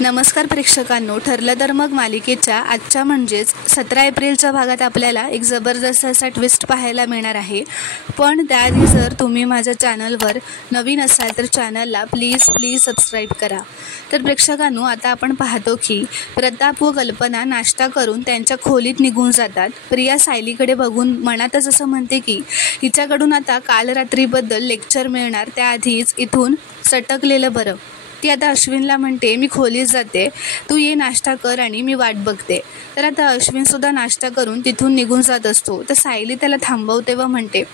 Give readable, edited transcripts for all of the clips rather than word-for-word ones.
नमस्कार प्रेक्षकांनो, ठरलं तर मग मालिकेच्या आजच्या म्हणजेच 17 एप्रिलच्या भागात आपल्याला एक जबरदस्त असा ट्विस्ट पाहायला मिळणार आहे। पण त्याआधी जर तुम्ही माझ्या चॅनलवर नवीन असाल तर चॅनलला प्लीज सबस्क्राईब करा। तर प्रेक्षकांनो, आता आपण पाहतो की प्रताप व कल्पना नाश्ता करून त्यांच्या खोलीत निघून जातात। प्रिया सायलीकडे बघून मनातच असं म्हणते की हिच्याकडून आता काल रात्रीबद्दल लेक्चर मिळणार त्याआधीच इथून सटकलेलं बरं। ती आता अश्विनला म्हणते, मी खोलीत जाते, तू ये नाश्ता कर आणि मी वाट बघते। तर आता अश्विनसुद्धा नाश्ता करून तिथून निघून जात असतो। तर सायली त्याला थांबवते व म्हणते,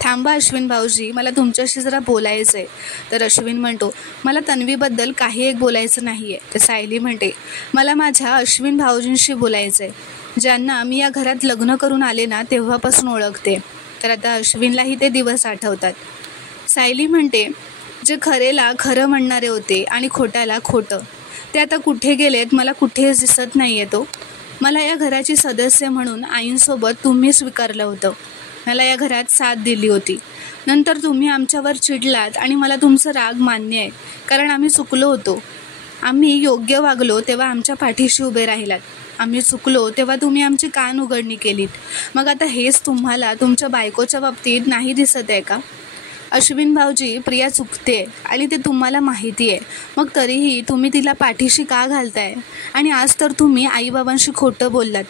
थांबा अश्विन भाऊजी, मला तुमच्याशी जरा बोलायचं आहे। तर अश्विन म्हणतो, मला तन्वीबद्दल काही एक बोलायचं नाही आहे। तर सायली म्हणते, मला माझ्या अश्विन भाऊजींशी बोलायचं आहे, ज्यांना मी या घरात लग्न करून आले ना तेव्हापासून ओळखते। तर आता अश्विनलाही ते दिवस आठवतात। सायली म्हणते, जे खरेला खरं म्हणणारे होते आणि खोट्याला खोटं, ते आता कुठे गेलेत मला कुठेच दिसत नाही आहे। तो मला या घराची सदस्य म्हणून आईंसोबत तुम्ही स्वीकारलं होतं, मला या घरात साथ दिली होती। नंतर तुम्ही आमच्यावर चिडलात आणि मला तुमचं राग मान्य आहे, कारण आम्ही चुकलो होतो। आम्ही योग्य वागलो तेव्हा आमच्या पाठीशी उभे राहिलात, आम्ही चुकलो तेव्हा तुम्ही आमची कान उघडणी केलीत। मग आता हेच तुम्हाला तुमच्या बायकोच्या बाबतीत नाही दिसत आहे का? अश्विन भाऊजी, प्रिया चुकते आणि ते तुम्हाला माहिती आहे, मग तरीही तुम्ही तिला पाठीशी का घालताय? आणि आज तर तुम्ही आईबाबांशी खोटं बोललात।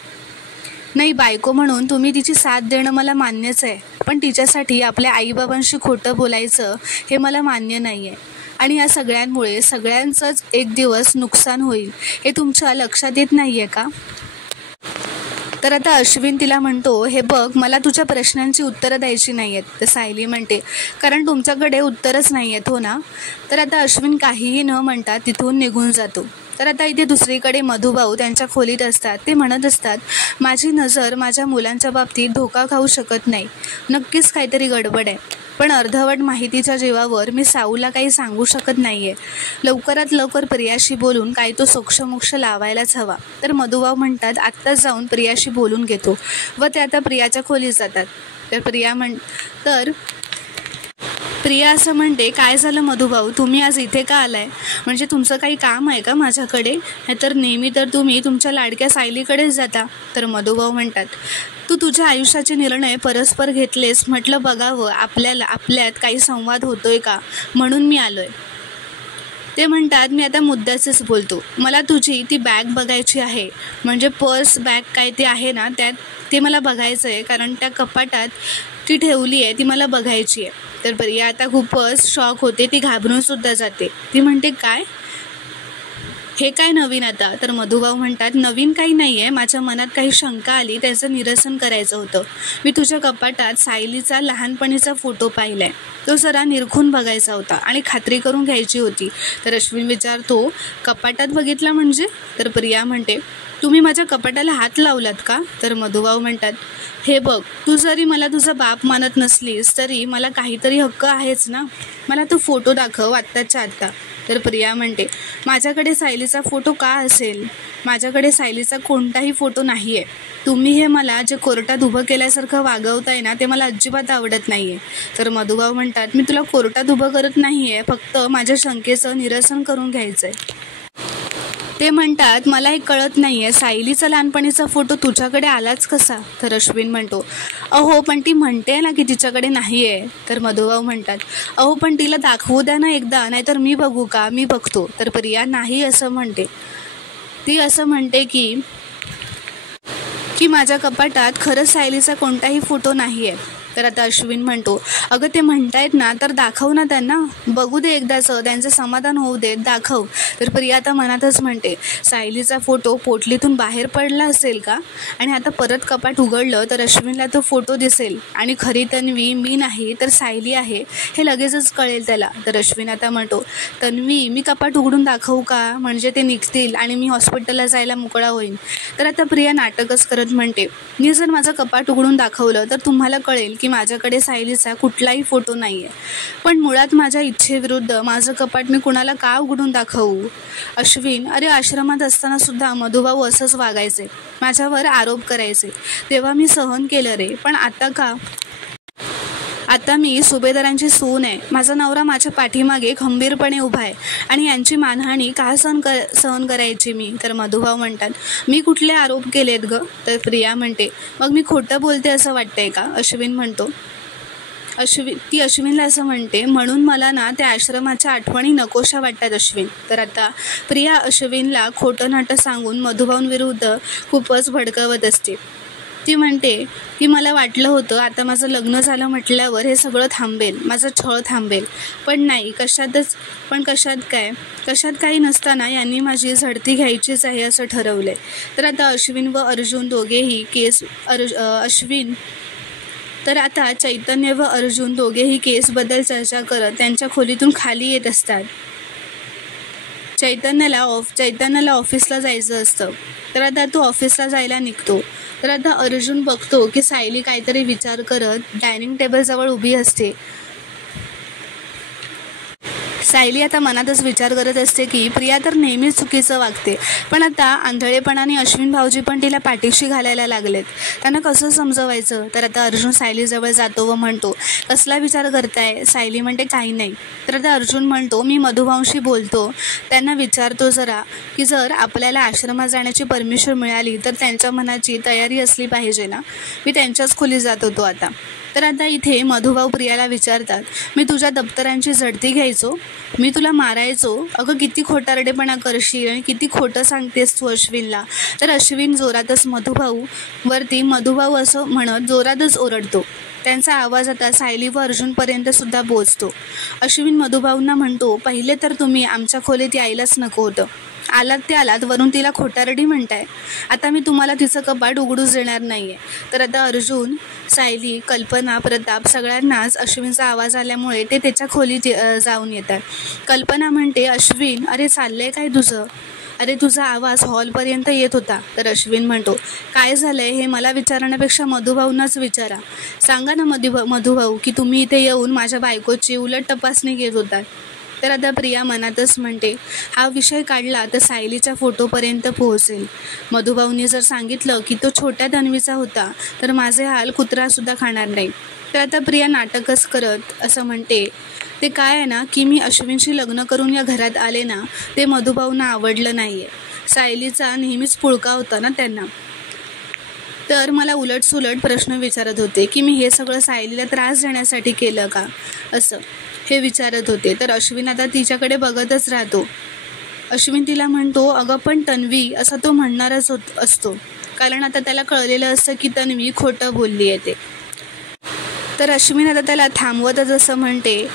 नाही, बायको म्हणून तुम्ही तिची साथ देणं मला मान्यच आहे, पण तिच्यासाठी आपल्या आईबाबांशी खोटं बोलायचं हे मला मान्य नाही आहे। आणि या सगळ्यांमुळे सगळ्यांचंच एक दिवस नुकसान होईल हे तुमच्या लक्षात येत नाही आहे का? तर आता अश्विन तिला म्हणतो, हे बघ, मला तुझ्या प्रश्नांची उत्तरं द्यायची नाही आहेत। तर सायली म्हणते, कारण तुमच्याकडे उत्तरच नाही आहेत, हो ना? तर आता अश्विन काहीही न म्हणता तिथून निघून जातो। तर आता इथे दुसरीकडे मधुभाऊ त्यांच्या खोलीत असतात। ते म्हणत असतात, माझी नजर माझ्या मुलांच्या बाबतीत धोका खाऊ शकत नाही, नक्कीच काहीतरी गडबड आहे, पण अर्धवट माहितीच्या जीवावर मी साऊला काही सांगू शकत नाही आहे। लवकरात लवकर प्रियाशी बोलून काही तो सोक्षमोक्ष लावायलाच हवा। तर मधुभाऊ म्हणतात, आत्ताच जाऊन प्रियाशी बोलून घेतो, व ते आता प्रियाच्या खोलीत जातात। तर प्रिया असं म्हणते, काय झालं मधुभाऊ, तुम्ही आज इथे का आलाय? म्हणजे तुमचं काही काम आहे का माझ्याकडे? नाहीतर नेहमी तर तुम्ही तुमच्या लाडक्या सायलीकडेच जाता। तर मधुभाऊ म्हणतात, तू तुझ्या आयुष्याचे निर्णय परस्पर घेतलेस, म्हटलं बघावं आपल्यात काही संवाद होतोय का, म्हणून मी आलोय। ते म्हणतात, मी आता मुद्द्याचेच बोलतो, मला तुझी ती बॅग बघायची आहे, म्हणजे पर्स बॅग काय ते आहे ना त्यात, ते मला बघायचं आहे, कारण त्या कपाटात ती ठेवली आहे, ती मला बघायची आहे। तर प्रिया आता खूपच शॉक होते, ती घाबरून सुद्धा जाते। ती म्हणते, काय हे काय नवीन आता? तर मधुभाऊ म्हणतात, नवीन काही नाही आहे, माझ्या मनात काही शंका आली, त्याचं निरसन करायचं होतं। मी तुझ्या कपाटात सायलीचा लहानपणीचा फोटो पाहिलाय, तो जरा निरखून बघायचा होता आणि खात्री करून घ्यायची होती। तर अश्विन विचारतो, कपाटात बघितला म्हणजे? तर प्रिया म्हणते, तुम्ही माझ्या कपाटाला हात लावलात का? तर मधुभाऊ म्हणतात, हे बघ, तू जरी मला तुझा बाप मानत नसलीस तरी मला काहीतरी हक्क आहेच ना, मला तो फोटो दाखव आत्ताच्या आत्ता। तर प्रिया म्हणते, माझ्याकडे सायलीचा फोटो का असेल? माझ्याकडे सायलीचा कोणताही फोटो नाही आहे। तुम्ही हे मला जे कोर्टात उभं केल्यासारखं वागवताय ना, ते मला अजिबात आवडत नाही आहे। तर मधुभाऊ म्हणतात, मी तुला कोर्टात उभं करत नाही आहे, फक्त माझ्या शंकेचं निरसन करून घ्यायचं आहे। ते म्हणतात, मला हे कळत नाही आहे, सायलीचा लहानपणीचा फोटो तुझ्याकडे आलाच कसा? तर अश्विन म्हणतो, अहो पण ती म्हणते ना की तिच्याकडे नाही आहे। तर मधुभाऊ म्हणतात, अहो पण तिला दाखवू द्या ना एकदा, नाहीतर मी बघू का? मी बघतो। तर प्रिया नाही असं म्हणते, ती असं म्हणते की माझ्या कपाटात खरंच सायलीचा कोणताही फोटो नाही आहे। तर आता अश्विन म्हणतो, अगं ते म्हणतायत ना, तर दाखव ना त्यांना, बघू दे एकदाचं, त्यांचं समाधान होऊ दे, दाखव। तर प्रिया आता मनातच म्हणते, सायलीचा फोटो पोटलीतून बाहेर पडला असेल का? आणि आता परत कपाट उघडलं तर अश्विनला तो फोटो दिसेल आणि खरी तन्वी मी नाही तर सायली आहे हे लगेचच कळेल त्याला। तर अश्विन आता म्हणतो, तन्वी, मी कपाट उघडून दाखवू का? म्हणजे ते निघतील आणि मी हॉस्पिटलला जायला मोकळा होईन। तर आता प्रिया नाटकच करत म्हणते, मी जर माझं कपाट उघडून दाखवलं तर तुम्हाला कळेल की माझ्याकडे सायलीचा कुठलाही फोटो नाही आहे, पण मुळात माझ्या इच्छेविरुद्ध माझं कपाट मी कुणाला का उघडून दाखवू? अश्विन, अरे आश्रमात असताना सुद्धा मधुभाऊ असंच वागायचे, माझ्यावर आरोप करायचे, तेव्हा मी सहन केलं रे, पण आता का? आता मी सुभेदारांची सून आहे. माझा नवरा माझ्या पाठीमागे खंबीरपणे उभा आहे आणि यांची मानहानी का सहन करायची मी. तर मधुभाऊ म्हणतात, मी कुठले आरोप केलेत ग? तर प्रिया म्हणते, मग मी खोटं बोलते असं वाटतंय का? अश्विन म्हणतो, ती अश्विनला असं म्हणते, म्हणून मला ना त्या आश्रमाच्या आठवणी नकोशा वाटतात अश्विन. तर आता प्रिया अश्विनला खोटं नाटं सांगून मधुभाऊंविरुद्ध खूपच भडकवत असते. ती म्हणते की मला वाटलं होतं आता माझं लग्न झालं म्हटल्यावर हे सगळं थांबेल, माझा छळ थांबेल, पण नाही, कशात काही नसताना यांनी माझी झडती घ्यायचीच आहे असं ठरवलंय. तर आता अश्विन व अर्जुन दोघेही चैतन्य व अर्जुन दोघेही केसबद्दल चर्चा करत त्यांच्या खोलीतून खाली येत असतात. चैतन्याला ऑफिसला जायचं असतं. तर आता तो ऑफिसला जायला निघतो. तर आता अर्जुन बघतो की सायली काहीतरी विचार करत डायनिंग टेबलजवळ उभी असते. सायली आता मनातच विचार करत असते की प्रिया तर नेहमीच चुकीचं वागते, पण आता आंधळेपणाने अश्विन भाऊजी पण तिला पाठीशी घालायला लागलेत. त्यांना कसं समजवायचं? तर आता अर्जुन सायलीजवळ जातो व म्हणतो, कसला विचार करताय? सायली म्हणते, काही नाही. तर आता अर्जुन म्हणतो, मी मधुभाऊंशी बोलतो, त्यांना विचारतो जरा की जर आपल्याला आश्रमात जाण्याची परमिशन मिळाली तर त्यांच्या मनाची तयारी असली पाहिजे ना. मी त्यांच्याच खोलीत जात होतो आता. तर आता इथे मधुभाऊ प्रियाला विचारतात, मी तुझ्या दप्तरांची झडती घ्यायचो, मी तुला मारायचो, अगं किती खोटारडेपणा करशील आणि किती खोटं सांगतेस तू अश्विनला. तर अश्विन जोरातच मधुभाऊ असं म्हणत जोरातच ओरडतो. त्यांचा आवाज आता सायली व अर्जुनपर्यंत सुद्धा पोचतो. अश्विन मधुभाऊंना म्हणतो, पहिले तर तुम्ही आमच्या खोलीत यायलाच नको होतं, आलात ते आलात, वरून तिला खोटारडी म्हणताय. आता मी तुम्हाला तिचं कपाट उघडूच देणार नाही आहे. तर आता अर्जुन, सायली, कल्पना, प्रताप सगळ्यांनाच अश्विनचा आवाज आल्यामुळे ते त्याच्या खोलीत जाऊन येतात. कल्पना म्हणते, अश्विन, अरे चाललंय काय तुझं? अरे तुझा आवाज हॉलपर्यंत येत होता. तर अश्विन म्हणतो, काय झालंय हे मला विचारण्यापेक्षा मधुभाऊंनाच विचारा. सांगा ना मधुभाऊ की तुम्ही इथे येऊन माझ्या बायकोची उलट तपासणी घेत होतात. तर आता प्रिया मनातच म्हणते, हा विषय काढला तर सायलीच्या फोटोपर्यंत पोहोचेल. मधुभाऊंनी जर सांगितलं की तो छोट्या तन्वीचा होता तर माझे हाल कुत्रासुद्धा खाणार नाही. तर आता प्रिया नाटकच करत असं म्हणते, ते काय आहे ना की मी अश्विनशी लग्न करून या घरात आले ना, ते मधुभाऊंना आवडलं नाही आहे. सायलीचा नेहमीच पुळका होता ना त्यांना. तर मला उलटसुलट प्रश्न विचारत होते की मी हे सगळं सायलीला त्रास देण्यासाठी केलं का, असं हे विचारत होते. तर अश्विन आता तिच्याकडे बघतच राहतो. अश्विन तिला म्हणतो, अगं पण तन्वी, असं तो म्हणणारच असतो, कारण आता त्याला कळलेलं असतं की तन्वी खोटं बोलली आहे ते. तर अश्विन आता त्याला थांबवतच असं म्हणते,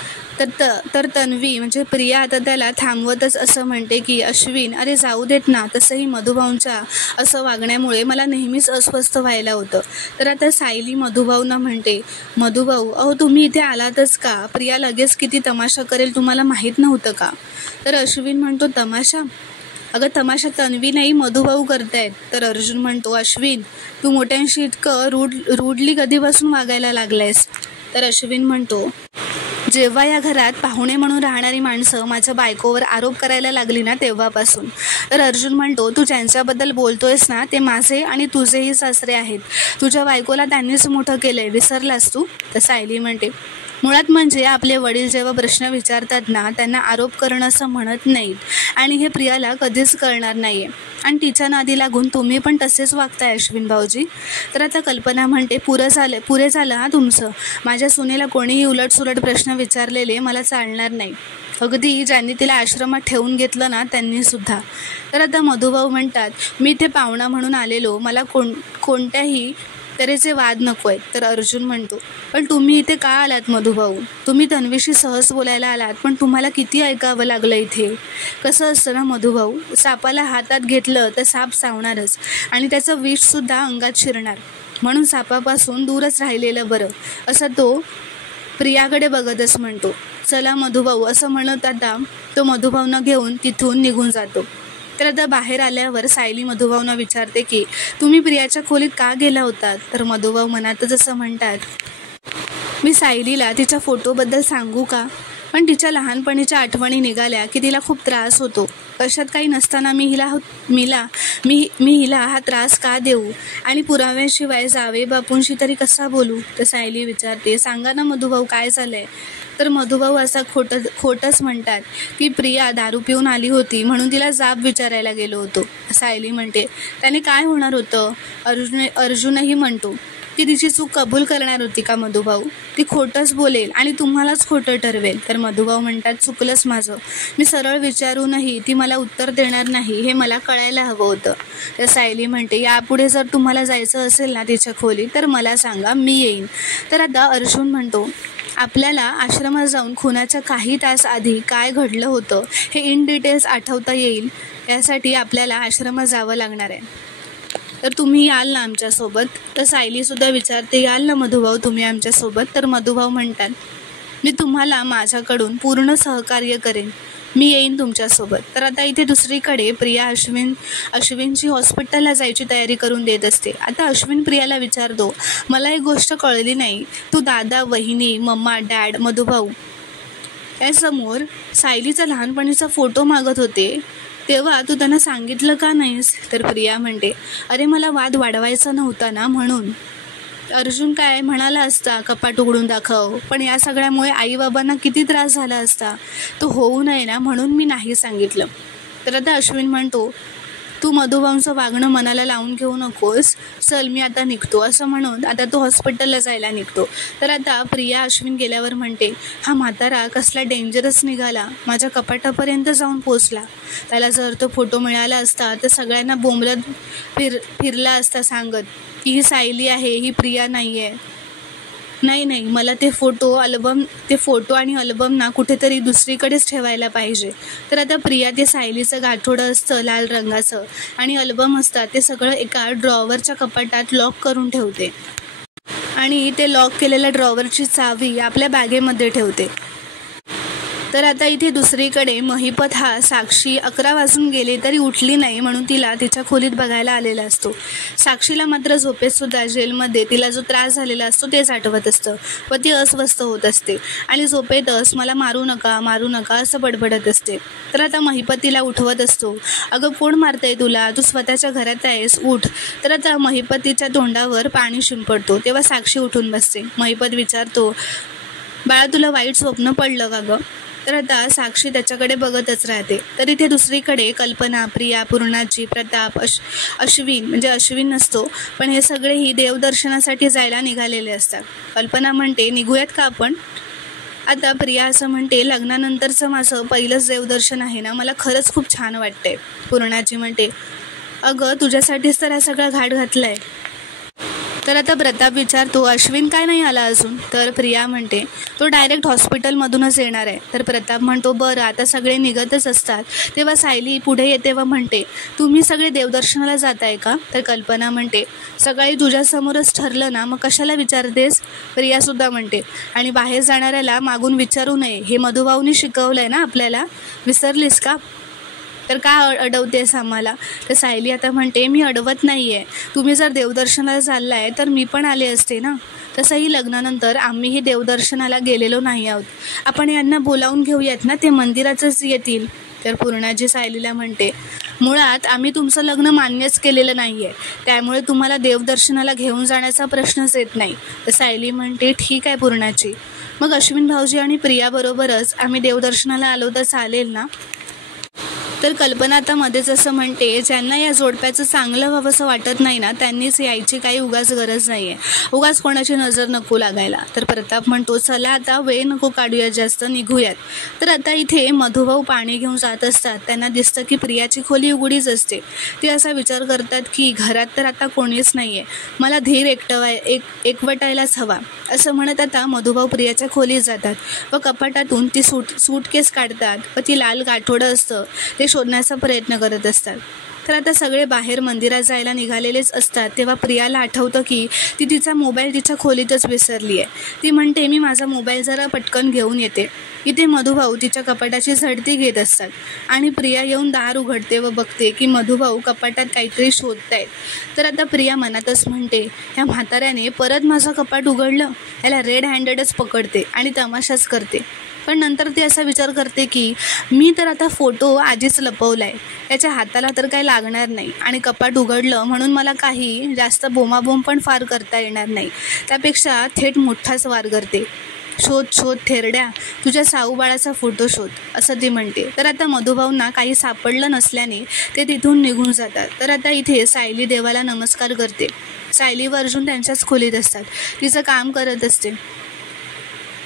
तर तन्वी म्हणजे प्रिया आता त्याला थांबवतच असं म्हणते की अश्विन, अरे जाऊ देत ना, तसंही मधुभाऊंच्या असं वागण्यामुळे मला नेहमीच अस्वस्थ व्हायला होतं. तर आता सायली मधुभाऊंना म्हणते, मधुभाऊ, अहो तुम्ही इथे आलातच का? प्रिया लगेच किती तमाशा करेल तुम्हाला माहीत नव्हतं का? तर अश्विन म्हणतो, तमाशा? अगं तमाशा तन्वी नाही मधुभाऊ करतायत. तर अर्जुन म्हणतो, अश्विन, तू मोठ्यांशी इतकं रूडली कधीपासून वागायला लागलायस? तर अश्विन म्हणतो, जेव्हा या घरात पाहुणे म्हणून राहणारी माणसं माझ्या बायकोवर आरोप करायला लागली ना तेव्हापासून. तर अर्जुन म्हणतो, तू ज्यांच्याबद्दल बोलतोयस ना ते माझे आणि तुझेही सासरे आहेत. तुझ्या बायकोला त्यांनीच मोठं केलंय, विसरलास तू? तर सायली म्हणते, मुळात म्हणजे आपले वडील जेव्हा प्रश्न विचारतात ना त्यांना आरोप करणं असं म्हणत नाहीत, आणि हे प्रियाला कधीच कळणार नाही आहे, आणि तिच्या नादी लागून तुम्ही पण तसेच वागताय अश्विन भाऊजी. तर आता कल्पना म्हणते, पुरे झालं हा तुमचं. माझ्या सुनेला कोणीही उलटसुलट प्रश्न विचारलेले मला चालणार नाही, अगदी ज्यांनी तिला आश्रमात ठेवून घेतलं ना त्यांनी सुद्धा. तर आता मधुभाऊ म्हणतात, मी इथे पाहुणा म्हणून आलेलो, मला कोणत्याही तऱ्हेचे वाद नको आहेत. तर अर्जुन म्हणतो, पण तुम्ही इथे का आलात मधुभाऊ? तुम्ही तन्वीशी सहज बोलायला आलात, पण तुम्हाला किती ऐकावं लागलं इथे? कसं असतं ना मधुभाऊ, सापाला हातात घेतलं तर साप चावणारच आणि त्याचं विषसुद्धा अंगात शिरणार, म्हणून सापापासून दूरच राहिलेलं बरं, असं तो प्रियाकडे बघतच म्हणतो. चला मधुभाऊ, असं म्हणत आता तो मधुभाऊंना घेऊन तिथून निघून जातो. तर आता बाहेर आल्यावर सायली मधुभाऊंना विचारते की तुम्ही प्रियाच्या खोलीत का गेला होतात? तर मधुभाऊ मनातच असं म्हणतात, मी सायलीला तिच्या फोटोबद्दल सांगू का? पण तिच्या लहानपणीच्या आठवणी निघाल्या की तिला खूप त्रास होतो. कशात काही नसताना मी हिला हा त्रास का देऊ आणि पुराव्याशिवाय जावे बापूंशी तरी कसा बोलू. तर सायली विचारते, सांगा ना मधुभाऊ, काय झालंय. तर मधुभाऊ असं खोटंच म्हणतात की प्रिया दारू पिऊन आली होती म्हणून तिला जाब विचारायला गेलो होतो. सायली म्हणते, त्याने काय होणार होतं. अर्जुनही म्हणतो, ती तिची चूक कबूल करणार होती का मधुभाऊ. ती खोटंच बोलेल आणि तुम्हालाच खोटं ठरवेल. तर मधुभाऊ म्हणतात, चुकलंच माझं. मी सरळ विचारूनही ती मला उत्तर देणार नाही हे मला कळायला हवं होतं. तर सायली म्हणते, यापुढे जर तुम्हाला जायचं असेल ना तिच्या खोलीत तर मला सांगा, मी येईन. तर आता अर्जुन म्हणतो, आपल्याला आश्रमात जाऊन खुनाच्या काही तास आधी काय घडलं होतं हे इन डिटेल्स आठवता येईल, यासाठी आपल्याला आश्रमात जावं लागणार आहे. तर तुम्ही याल ना आमच्यासोबत. तर सायलीसुद्धा विचारते, याल ना मधुभाऊ तुम्ही आमच्यासोबत. तर मधुभाऊ म्हणतात, मी तुम्हाला माझ्याकडून पूर्ण सहकार्य करेन, मी येईन तुमच्यासोबत. तर आता इथे दुसरीकडे प्रिया अश्विनची हॉस्पिटलला जायची तयारी करून देत असते. आता अश्विन प्रियाला विचारतो, मला एक गोष्ट कळली नाही, तू दादा, वहिनी, मम्मा, डॅड, मधुभाऊ यासमोर सायलीचा लहानपणीचा फोटो मागत होते तेव्हा तू त्यांना सांगितलं का नाहीस. तर प्रिया म्हणते, अरे मला वाद वाढवायचा नव्हता ना म्हणून. अर्जुन काय म्हणाला असता, कपाट उघडून दाखव, पण या सगळ्यामुळे आईबाबांना किती त्रास झाला असता, तो होऊ नये ना म्हणून मी नाही सांगितलं. तर आता अश्विन म्हणतो, तू मधुभाऊंचं वागणं मनाला लावून घेऊ नकोस, चल मी आता निघतो. असं म्हणून आता तो हॉस्पिटलला जायला निघतो. तर आता प्रिया अश्विन गेल्यावर म्हणते, हा म्हातारा कसला डेंजरस निघाला, माझ्या कपाटापर्यंत जाऊन पोचला. त्याला जर तो फोटो मिळाला असता तर सगळ्यांना बोंबलत फिरला असता सांगत की ही सायली आहे, ही प्रिया नाही आहे. नाही, मला ते फोटो आणि अल्बम ना कुठेतरी दुसरीकडेच ठेवायला पाहिजे. तर आता प्रिया ते सायलीचं गाठोडं असतं लाल रंगाचं आणि अल्बम असतात ते सगळं एका ड्रॉवरच्या कपाटात लॉक करून ठेवते आणि ते लॉक केलेल्या ड्रॉवरची चावी आपल्या बॅगेमध्ये ठेवते. तर आता इथे दुसरीकडे महिपत हा साक्षी 11 वाजून गेले तरी उठली नाही म्हणून तिला तिच्या खोलीत बघायला आलेला असतो. साक्षीला मात्र झोपेतसुद्धा जेलमध्ये तिला जो त्रास झालेला असतो तेच आठवत असतं व ती अस्वस्थ होत असते आणि झोपेतच मला मारू नका असं बडबडत असते. तर आता महिपत तिला उठवत असतो, अगं कोण मारतंय तुला, तू स्वतःच्या घरात आहेस, उठ. तर आता महिपत तिच्या तोंडावर पाणी शिंपडतो तेव्हा साक्षी उठून बसते. महिपत विचारतो, बाळा तुला वाईट स्वप्न पडलं का गं. तर आता साक्षी त्याच्याकडे बघतच राहते. तर इथे दुसरीकडे कल्पना, प्रिया, पूर्णाजी, प्रताप, अश्विन नसतो पण हे सगळेही देवदर्शनासाठी जायला निघालेले असतात. कल्पना म्हणते, निघूयात का आपण. आता प्रिया असं म्हणते, लग्नानंतरचं माझं पहिलंच देवदर्शन आहे ना, मला खरंच खूप छान वाटतंय. पूर्णाजी म्हणते, अगं तुझ्यासाठीच तर हा सगळा घाट घातलाय. तर आता प्रताप विचारतो, अश्विन काय नाही आला अजून. तर प्रिया म्हणते, तो डायरेक्ट हॉस्पिटलमधूनच येणार आहे. तर प्रताप म्हणतो, बरं आता सगळे निघतच असतात तेव्हा सायली पुढे येते व म्हणते, तुम्ही सगळे देवदर्शनाला जाताय का. तर कल्पना म्हणते, सकाळी तुझ्यासमोरच ठरलं ना, मग कशाला विचारतेस. प्रियासुद्धा म्हणते, आणि बाहेर जाणाऱ्याला मागून विचारू नये हे मधुभाऊनी शिकवलंय ना आपल्याला, विसरलीस का. तर का अडवतेस आम्हाला. तर सायली आता म्हणते, मी अडवत नाही आहे, तुम्ही जर देवदर्शनाला चाललाय तर मी पण आले असते ना. तसंही लग्नानंतर आम्हीही देवदर्शनाला गेलेलो नाही आहोत, आपण यांना बोलावून घेऊयात ना, ते मंदिराचंच येतील. तर पूर्णाजी सायलीला म्हणते, मुळात आम्ही तुमचं लग्न मान्यच केलेलं नाही आहे, त्यामुळे तुम्हाला देवदर्शनाला घेऊन जाण्याचा प्रश्नच येत नाही. तर सायली म्हणते, ठीक आहे पूर्णाजी, मग अश्विन भाऊजी आणि प्रियाबरोबरच आम्ही देवदर्शनाला आलो तर चालेल ना. तर कल्पना आता मध्येच असं म्हणते, ज्यांना या जोडप्याचं चांगलं व्हावंसं वाटत नाही ना, त्यांनीच यायची काही उगाच गरज नाही आहे, उगाच कोणाची नजर नको लागायला. तर प्रताप म्हणतो, चला आता वेळ नको काढूयात जास्त, निघूयात. तर आता इथे मधुभाऊ पाणी घेऊन जात असतात. त्यांना दिसतं की प्रियाची खोली उघडीच असते. ते असा विचार करतात की घरात तर आता कोणीच नाही आहे, मला धीर एकवटायलाच हवा. असं म्हणत आता मधुभाऊ प्रियाच्या खोलीत जातात व कपाटातून ती सूटकेस काढतात व ती लाल गाठोडं असतं ते शोधण्याचा प्रयत्न करत असतात. तर आता सगळे बाहेर मंदिरात जायला निघालेलेच असतात तेव्हा प्रियाला आठवतं की ती तिचा मोबाईल तिच्या खोलीतच विसरली आहे. ती म्हणते, मी माझा मोबाईल जरा पटकन घेऊन येते. इथे मधुभाऊ तिच्या कपाटाची झडती घेत असतात आणि प्रिया येऊन दार उघडते व बघते की मधुभाऊ कपाटात काहीतरी शोधतायत. तर आता प्रिया मनातच म्हणते, ह्या म्हाताऱ्याने परत माझं कपाट उघडलं, याला रेड हँडेडच पकडते आणि तमाशाच करते. पण नंतर ती असा विचार करते की मी तर आता फोटो आधीच लपवलाय, त्याच्या हाताला तर काही लागणार नाही आणि कपाट उघडलं म्हणून मला काही जास्त बोमाबोम पण फार करता येणार नाही, त्यापेक्षा थेट मोठाच वार करते. शोध शोध थेरड्या, तुझ्या साऊबाळाचा फोटो शोध, असं ती म्हणते. तर आता मधुभाऊंना काही सापडलं नसल्याने ते तिथून निघून जातात. तर आता इथे सायली देवाला नमस्कार करते. सायली व अर्जुन त्यांच्याच खोलीत असतात, तिचं काम करत असते.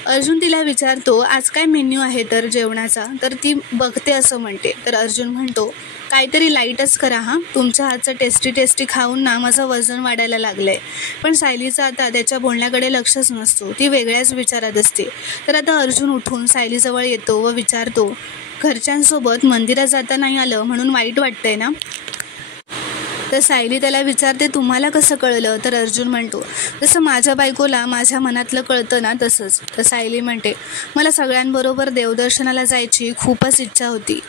अर्जुन तिला विचारतो आज काय मेन्यू आहे तर जेवणाचा, तर ती बघते असं म्हणते. तर अर्जुन म्हणतो काहीतरी लाईटच करा हां, तुमच्या हातचं टेस्टी खाऊन ना माझं वजन वाढायला लागलं आहे. पण सायलीचं आता त्याच्या बोलण्याकडे लक्षच नसतो, ती वेगळ्याच विचारात असते. तर आता अर्जुन उठून सायलीजवळ येतो व विचारतो घरच्यांसोबत मंदिरात जाता नाही आलं म्हणून वाईट वाटतंय ना. तर सायली त्याला विचारते तुम्हाला कसं कळलं. तर अर्जुन म्हणतो जसं माझ्या बायकोला माझ्या मनातलं कळतं ना तसंच. तर सायली म्हणते मला सगळ्यांबरोबर देवदर्शनाला जायची खूपच इच्छा होती,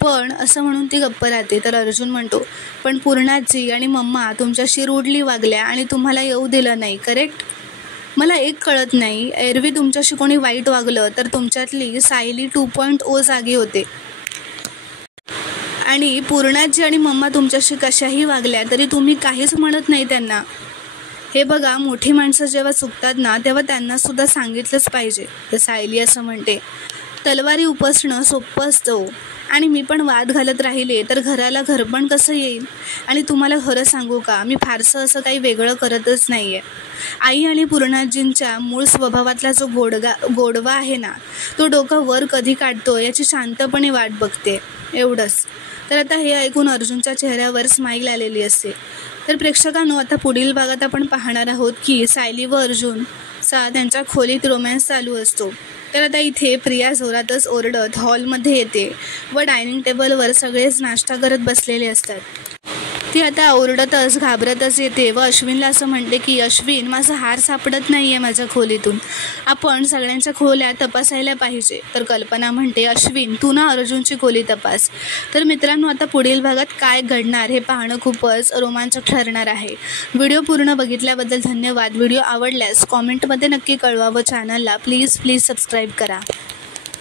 पण असं म्हणून ती गप्प राहते. तर अर्जुन म्हणतो पण पूर्णाजी आणि मम्मा तुमच्याशी रूडली वागल्या आणि तुम्हाला येऊ दिलं नाही, करेक्ट. मला एक कळत नाही, एरवी तुमच्याशी कोणी वाईट वागलं तर तुमच्यातली सायली 2.0 जागी होते आणि पूर्णाजी आणि मम्मा तुमच्याशी कशाही वागल्या तरी तुम्ही काहीच म्हणत नाही त्यांना. हे बघा, मोठी माणसं जेव्हा चुकतात ना तेव्हा त्यांनासुद्धा सांगितलंच पाहिजे. तर सायली असं म्हणते तलवारी उपसणं सोपं असतं आणि मी पण वाद घालत राहिले तर घराला घरपण कसं येईल. आणि तुम्हाला खरं सांगू का, मी फारसं असं काही वेगळं करतच नाही आहे. आई आणि पूर्णाजींच्या मूळ स्वभावातला जो गोडवा आहे ना तो डोकं वर कधी काढतो याची शांतपणे वाट बघते, एवढंच. तर आता हे ऐकून अर्जुनच्या चेहऱ्यावर स्माईल आलेली असते. तर प्रेक्षकांनो, आता पुढील भागात आपण पाहणार आहोत की सायली व अर्जुनचा त्यांच्या खोलीत रोमॅन्स चालू असतो. तर आता इथे प्रिया जोरातच ओरडत हॉलमध्ये येते व डायनिंग टेबलवर सगळेच नाश्ता करत बसलेले असतात. ती आता ओरडतच घाबरतच येते व अश्विनला असं म्हणते की अश्विन, माझा हार सापडत नाही आहे माझ्या खोलीतून, आपण सगळ्यांच्या खोल्या तपासायला पाहिजे. तर कल्पना म्हणते अश्विन तू ना अर्जुनची खोली तपास. तर मित्रांनो, आता पुढील भागात काय घडणार हे पाहणं खूपच रोमांचक ठरणार आहे. व्हिडिओ पूर्ण बघितल्याबद्दल धन्यवाद. व्हिडिओ आवडल्यास कॉमेंटमध्ये नक्की कळवा व चॅनलला प्लीज सबस्क्राईब करा.